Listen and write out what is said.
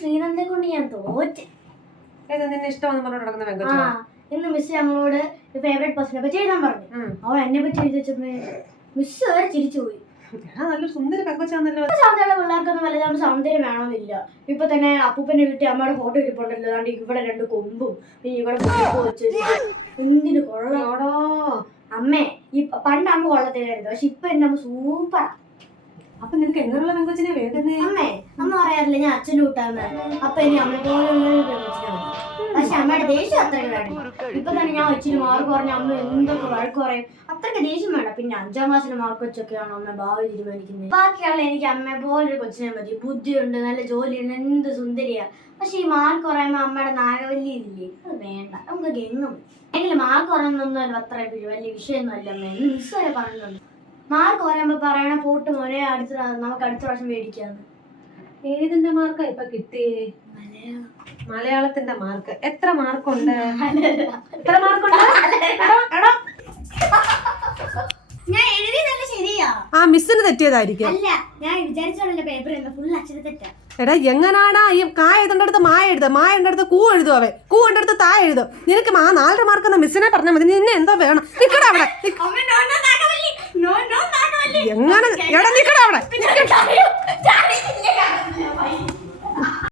ശ്രീനന്ദനെ കൊണ്ട് ഞാൻ തോറ്റ്. നിന്നെ ഇഷ്ടമാണെന്ന് പറഞ്ഞു നടക്കുന്ന പെങ്കൊച്ച. ഇന്ന് മിസ് ഞങ്ങളോട് ഫേവറേറ്റ് പേഴ്സണെ പറ്റി എഴുതാൻ പറഞ്ഞു. അവൾ എന്നെ പറ്റി എഴുതി വെച്ചപ്പോ മിസ് വരെ ചിരിച്ചു പോയി. നല്ലൊരു സുന്ദര പെങ്കൊച്ചാന്നല്ലോ. സൗന്ദര്യ പിള്ളേർക്കൊന്നും വലുതാകുമ്പോൾ സൗന്ദര്യം വേണമെന്നില്ല. ഇപ്പൊ തന്നെ അപ്പൂപ്പന്റെ വീട്ടിൽ അമ്മയുടെ ഫോട്ടോ ഇരിപ്പുണ്ടല്ലോ. അതുകൊണ്ട് ഇവിടെ 2 കൊമ്പും പിന്നെ ഇവിടെ വെച്ച് എന്തിനു കൊള്ളാടോ അമ്മേ. പണ്ട് അമ്മ കൊള്ളത്തില്ലായിരുന്നു, പക്ഷെ ഇപ്പൊ എന്റെ അമ്മ സൂപ്പറാ. അപ്പൊ നിനക്ക് എങ്ങനെയുള്ള പെങ്കൊച്ചിനെ വേണ്ടുന്നേ? അമ്മേ അമ്മ പറയാറില്ല ഞാൻ അച്ഛൻ്റെ കൂട്ടാന്ന്. അപ്പൊ ഇനി അമ്മ പോലെ പെങ്കൊച്ചിനെ മതി. പക്ഷെ അമ്മയുടെ ദേഷ്യം അത്രയ്ക്ക് വേണം. ഇപ്പൊ തന്നെ ഞാൻ ഇച്ചിരി മാർക്ക് പറഞ്ഞ അമ്മ എന്തൊക്കെ വഴക്ക് പറയും. അത്രയ്ക്ക് ദേഷ്യം വേണം. പിന്നെ 5ാം ക്ലാസ്സിലെ മാർക്ക് വെച്ചൊക്കെയാണ് അമ്മ ഭാവി തീരുമാനിക്കുന്നത്. ബാക്കിയുള്ള എനിക്ക് അമ്മയെ പോലൊരു കൊച്ചിനെ മതി. ബുദ്ധിയുണ്ട്, നല്ല ജോലിയുണ്ട്, എന്ത് സുന്ദരിയാ. പക്ഷെ ഈ മാർക്ക് പറയുമ്പോ അമ്മയുടെ നാഗവല്ലി ഇതില്ലേ, അത് വേണ്ട. നമുക്ക് ഗംഗം എങ്കിലും മാർക്ക് പറയുന്നൊന്നും അത്ര വലിയ വിഷയമൊന്നും അല്ല അമ്മ. എന്ന് മിസ് വരെ പറഞ്ഞിട്ടുണ്ട്. മാർക്ക് പറയുമ്പോ പറയണ പോട്ട് മോനെ നമുക്ക് അടുത്ത പ്രാവശ്യം മേടിക്കാന്ന്. ഏതിന്റെ മാർക്കാ ഇപ്പൊ കിട്ടിയേ? മലയാളത്തിന്റെ മാർക്ക്. എത്ര മാർക്കുണ്ട്? എത്ര മാർക്കുണ്ട്? ഞാൻ എഴുതിയതല്ല ശരിയാ. ആ മിസ്സിന് തെറ്റിയതായിരിക്കും. അല്ല ഞാൻ വിചാരിച്ചോളല്ല പേപ്പർ ഫുൾ അക്ഷര തെറ്റാ. എടാ എങ്ങനാണ് ഈ കാ എഴുതേണ്ടടുത്ത് മാ എഴുതുക, മാ എഴുതേണ്ടടുത്ത് കൂ എഴുതും, അവൻ കൂ എഴുതടുത്ത് താ എഴുതും. നിനക്ക് 4 മാർക്കെന്ന് മിസ്സിനെ പറഞ്ഞാൽ മതി. നിന്നെ എന്താ വേണം? നിക്കടാ അവിടെ. എങ്ങനെ എടാ നിക്കടാ അവിടെ.